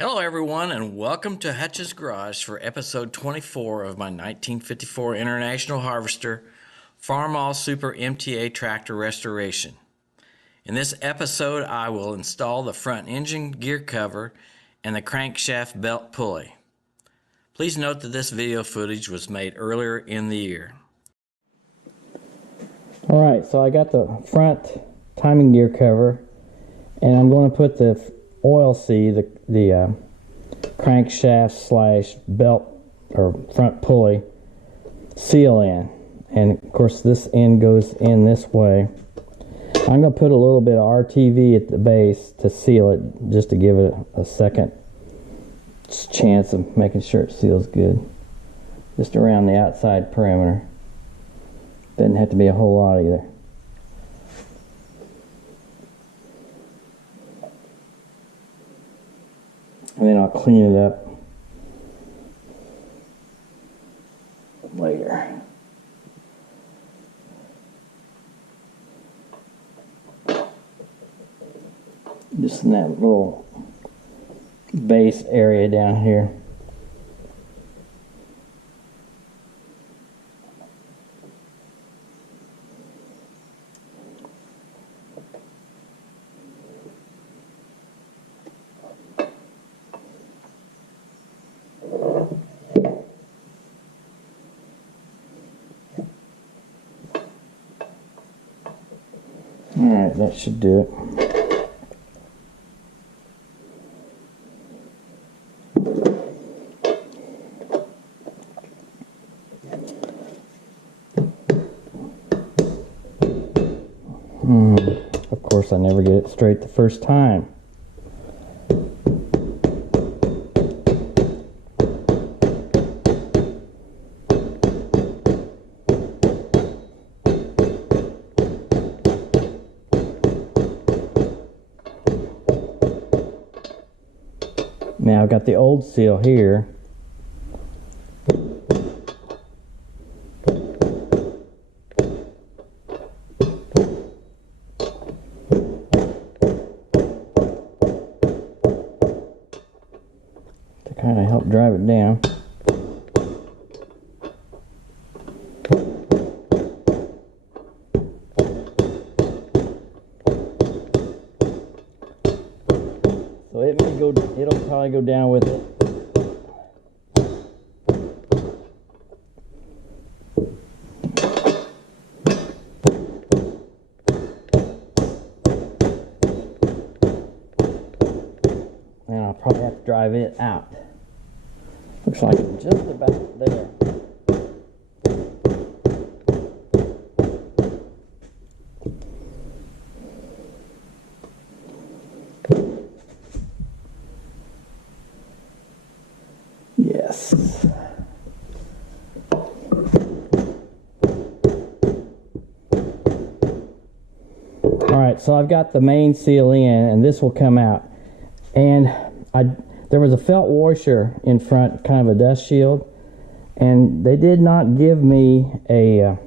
Hello everyone and welcome to Hutch's Garage for episode 24 of my 1954 International Harvester Farmall Super MTA tractor restoration. In this episode I will install the front engine gear cover and the crankshaft belt pulley. Please note that this video footage was made earlier in the year. Alright, so I got the front timing gear cover and I'm going to put the oil seal, the crankshaft slash belt or front pulley seal in, and of course this end goes in this way. I'm going to put a little bit of RTV at the base to seal it, just to give it a second chance of making sure it seals good, just around the outside perimeter. Doesn't have to be a whole lot either. And then I'll clean it up later. Just in that little base area down here. Alright, that should do it. Of course, I never get it straight the first time. Now I've got the old seal here. To kind of help drive it down. So it may go, it'll probably go down with it. And I'll probably have to drive it out. Looks like it's just about there. Yes. Alright, so I've got the main seal in, and this will come out. And there was a felt washer in front, kind of a dust shield, and they did not give me a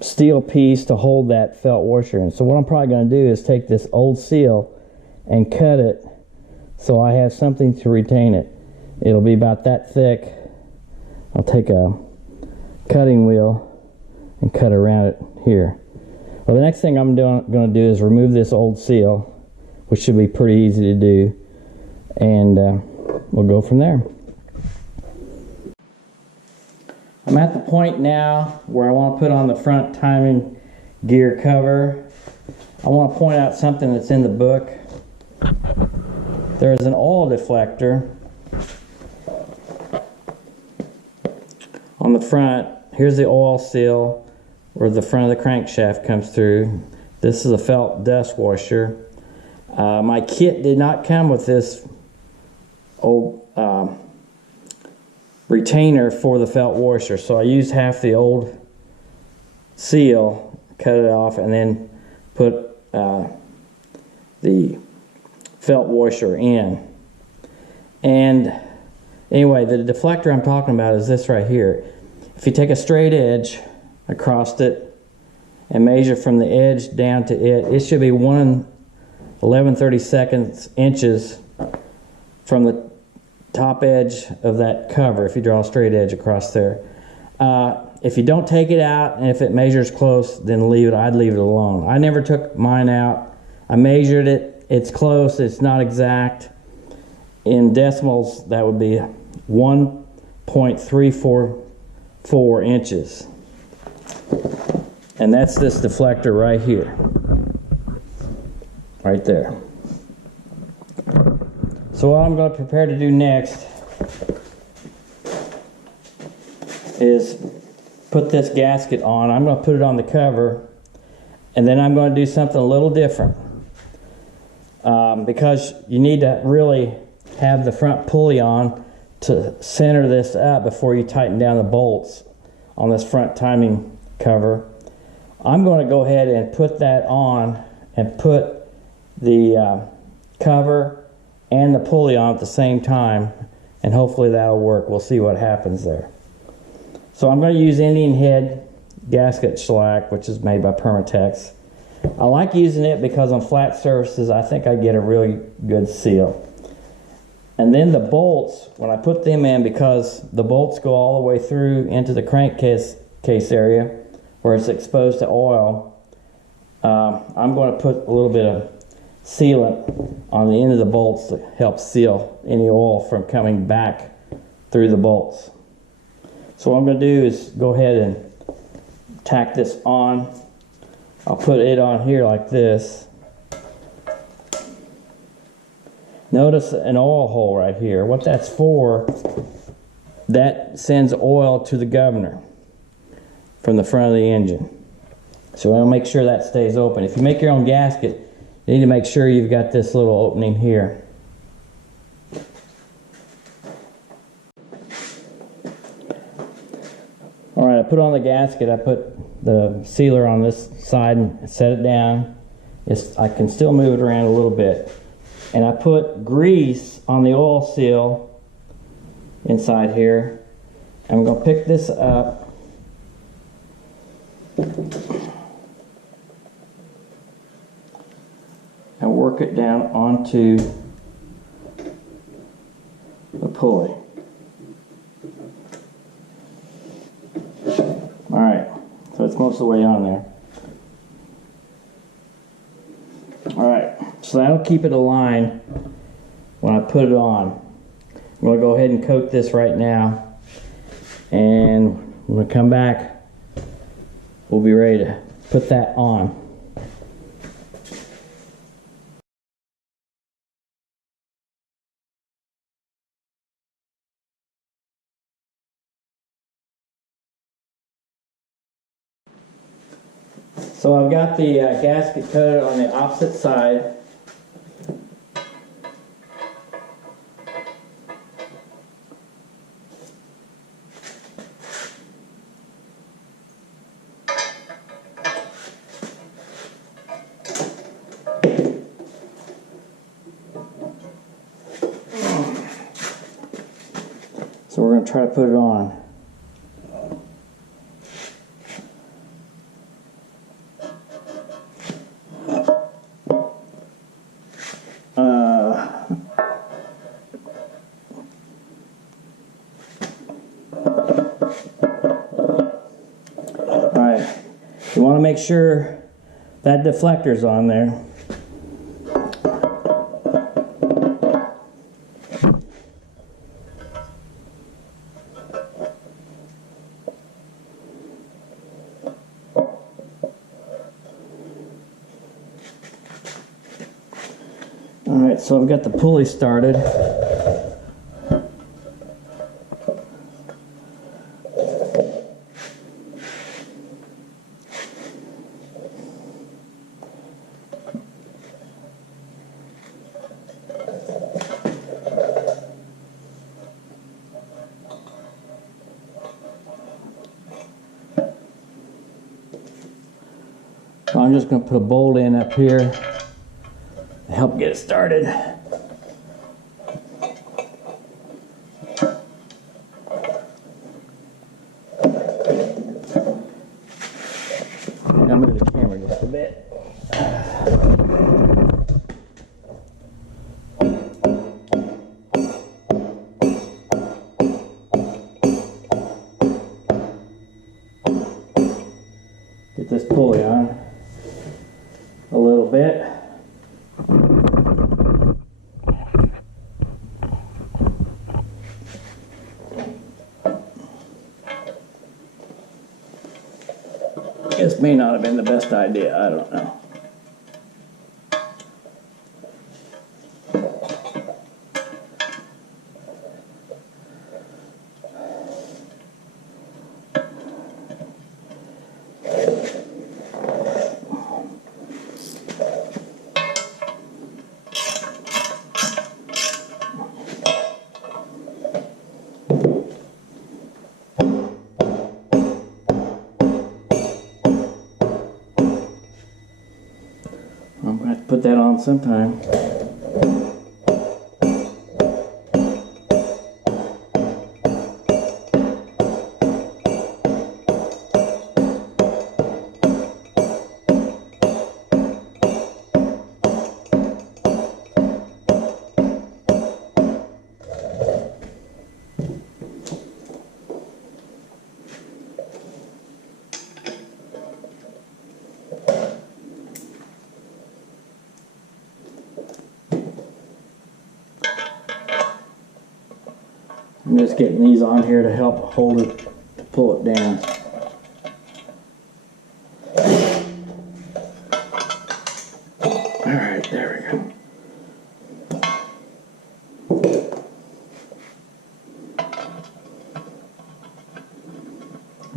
steel piece to hold that felt washer in. So what I'm probably going to do is take this old seal and cut it so I have something to retain it. It'll be about that thick. I'll take a cutting wheel and cut around it here. Well, the next thing I'm going to do is remove this old seal, which should be pretty easy to do, and we'll go from there. I'm at the point now where I want to put on the front timing gear cover. I want to point out something that's in the book. There's an oil deflector on the front. Here's the oil seal where the front of the crankshaft comes through. This is a felt dust washer. My kit did not come with this old retainer for the felt washer, so I used half the old seal, cut it off, and then put the felt washer in. And anyway, the deflector I'm talking about is this right here. If you take a straight edge across it and measure from the edge down to it, it should be 1 11/32 inches from the top edge of that cover, if you draw a straight edge across there. If you don't take it out, and if it measures close, then I'd leave it alone. I never took mine out. I measured it. It's close. It's not exact. In decimals, that would be 1.344 inches. And that's this deflector right here. Right there. So what I'm going to prepare to do next is put this gasket on. I'm going to put it on the cover, and then I'm going to do something a little different. Because you need to really have the front pulley on to center this up before you tighten down the bolts on this front timing cover. I'm going to go ahead and put that on and put the cover and the pulley on at the same time, and hopefully that'll work. We'll see what happens there. So I'm going to use Indian head gasket shellac, which is made by Permatex. I like using it because on flat surfaces I think I get a really good seal. And then the bolts, when I put them in, because the bolts go all the way through into the crankcase area where it's exposed to oil, I'm going to put a little bit of sealant on the end of the bolts to help seal any oil from coming back through the bolts. So what I'm going to do is go ahead and tack this on. I'll put it on here like this. Notice an oil hole right here. What that's for, that sends oil to the governor from the front of the engine. So I'll make sure that stays open. If you make your own gasket, you need to make sure you've got this little opening here. Alright, I put on the gasket. I put the sealer on this side and set it down. I can still move it around a little bit. And I put grease on the oil seal inside here. I'm going to pick this up and work it down onto the pulley. Alright, so it's most of the way on there. Alright, so that'll keep it aligned when I put it on. I'm going to go ahead and coat this right now, and when we come back, we'll be ready to put that on. So I've got the gasket coated on the opposite side. So we're going to try to put it on. You want to make sure that deflector's on there. Alright, so I've got the pulley started. So I'm just going to put a bolt in up here to help get it started. I'll move the camera just a bit. this pulley on a little bit. This may not have been the best idea, I don't know. I'm going to have to put that on sometime. I'm just getting these on here to help hold it, to pull it down. Alright, there we go.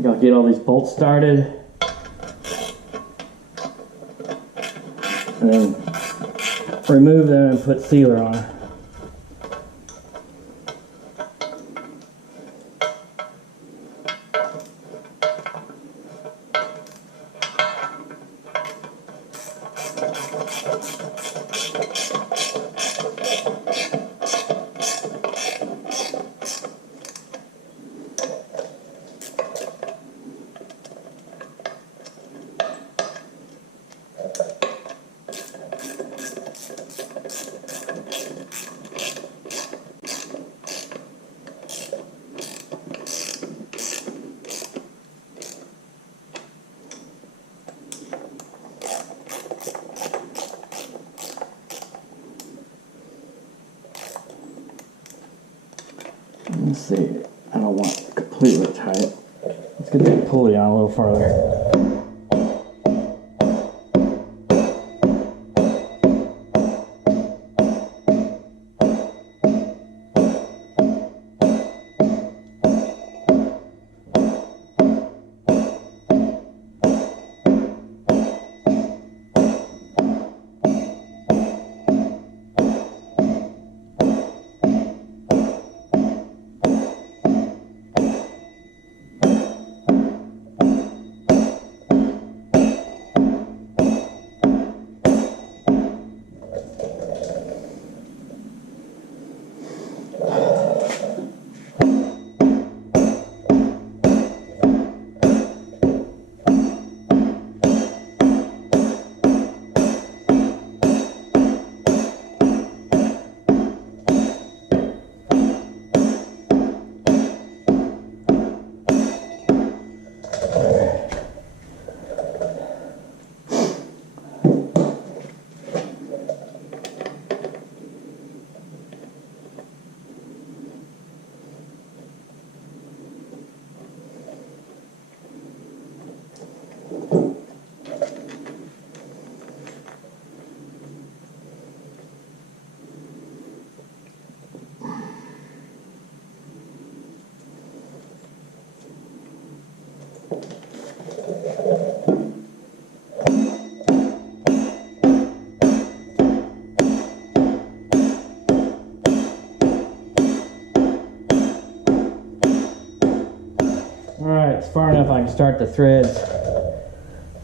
Gotta get all these bolts started. And then remove them and put sealer on. Let's see, I don't want it completely tight. Let's get that pulley on a little farther. Alright, it's far enough I can start the threads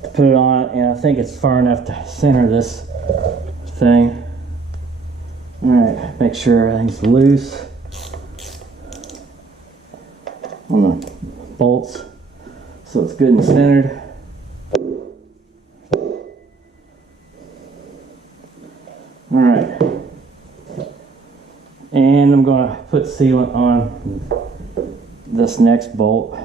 to put it on, and I think it's far enough to center this thing. Alright, make sure everything's loose on the bolts so it's good and centered. Alright, and I'm going to put sealant on this next bolt.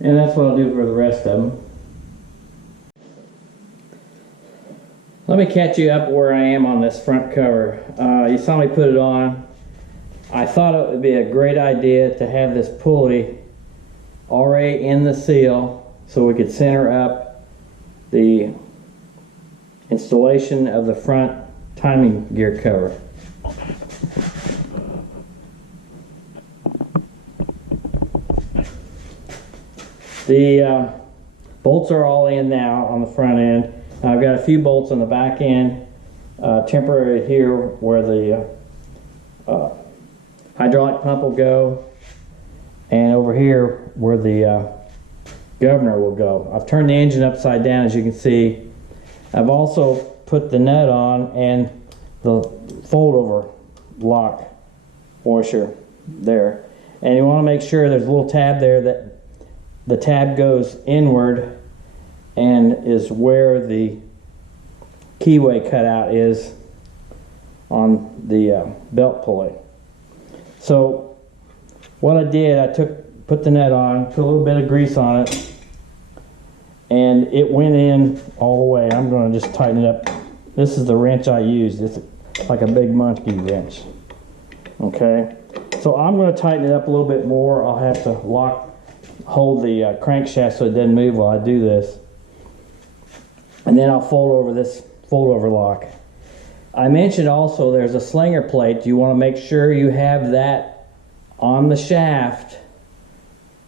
And that's what I'll do for the rest of them. Let me catch you up where I am on this front cover. You saw me put it on. I thought it would be a great idea to have this pulley already in the seal so we could center up the installation of the front timing gear cover. The bolts are all in now on the front end. I've got a few bolts on the back end, temporary here where the hydraulic pump will go, and over here where the governor will go. I've turned the engine upside down, as you can see. I've also put the nut on and the fold-over lock washer there. And you want to make sure there's a little tab there that the tab goes inward and is where the keyway cutout is on the belt pulley. So what I did, I put the nut on, put a little bit of grease on it, and it went in all the way. I'm going to just tighten it up. This is the wrench I used. It's like a big monkey wrench. Okay, so I'm going to tighten it up a little bit more. I'll have to hold the crankshaft so it doesn't move while I do this. And then I'll fold over this fold-over lock. I mentioned also there's a slinger plate. You want to make sure you have that on the shaft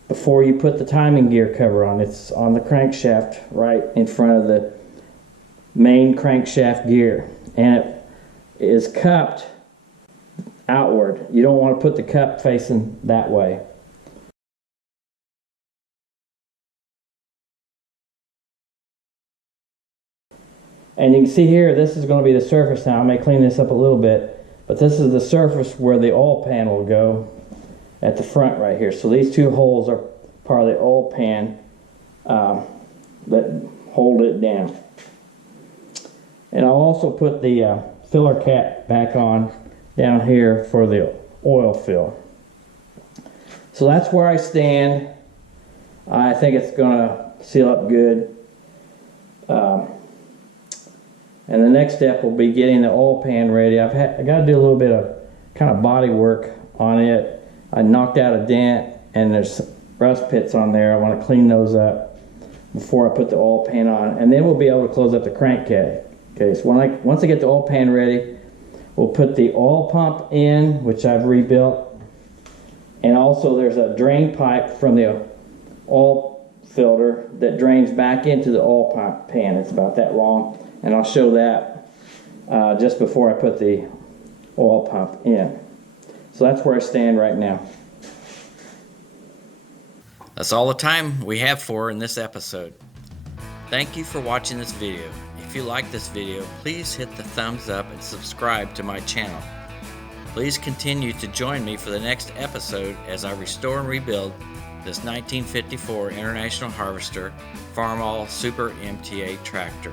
before you put the timing gear cover on. It's on the crankshaft right in front of the main crankshaft gear, and it is cupped outward. You don't want to put the cup facing that way. And you can see here, this is going to be the surface now. I may clean this up a little bit, but this is the surface where the oil pan will go at the front right here. So these two holes are part of the oil pan that hold it down. And I'll also put the filler cap back on down here for the oil fill. So that's where I stand. I think it's going to seal up good. And the next step will be getting the oil pan ready. I got to do a little bit of kind of body work on it. I knocked out a dent and there's rust pits on there. I want to clean those up before I put the oil pan on. And then we'll be able to close up the crankcase. So once I get the oil pan ready, we'll put the oil pump in, which I've rebuilt. And also there's a drain pipe from the oil filter that drains back into the oil pan. It's about that long. And I'll show that just before I put the oil pump in. So that's where I stand right now. That's all the time we have for in this episode. Thank you for watching this video. If you like this video, please hit the thumbs up and subscribe to my channel. Please continue to join me for the next episode as I restore and rebuild this 1954 International Harvester Farmall Super MTA tractor.